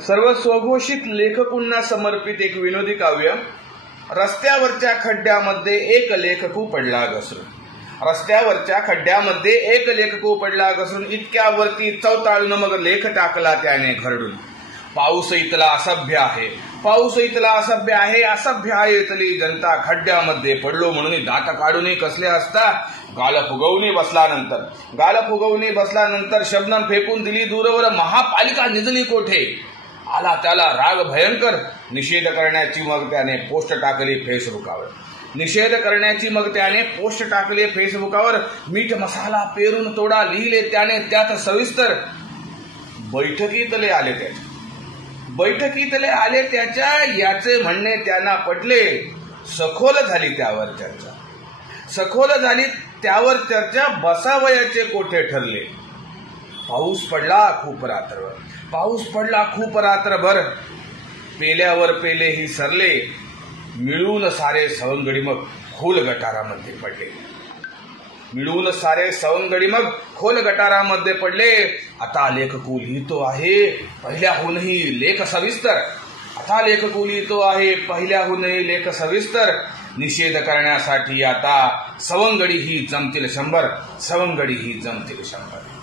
सर्व स्वघोषित लेखकांना समर्पित एक विनोदी काव्य. रस्त्यावरच्या खड्ड्यामध्ये एक लेखकू पडला घसरून. रस्त्यावरच्या खड्ड्यामध्ये एक लेखकू पडला घसरून. इतक्यावरती चवताळून मग लेख टाकला त्याने खरडून. पाऊस इथला असभ्य आहे, पाऊस इथला असभ्य आहे, असभ्य आहे इथली जनता. खड्ड्यामध्ये पडलो म्हणून दात काढून कसले असता. गाल फुगवणी बसल्यानंतर शबनम फेकून दिली दूरवर. महापालिका निजली कोठे. आला त्याला राग भयंकर. निषेध करण्याची मग त्याने पोस्ट टाकली फेसबुकावर. मीठ मसाला पेरून तोडा लिहिले त्याने त्यात सविस्तर. बैठकीतले आले त्याच्या याचे म्हणणे त्यांना पटले. सखोल झाली त्यावर चर्चा बसावयाचे कोठे ठरले. पाऊस पडला खूप रात्रभर. पेल्यावर पेलेही सरले. मिळून सारे सवंगडी मग खोल गटारामध्ये पडले. आता लेखकू लिहितो आहे पहिल्याहूनही लेख सविस्तर. निषेध करण्यासाठी आता सवंगडी ही जमतील 100.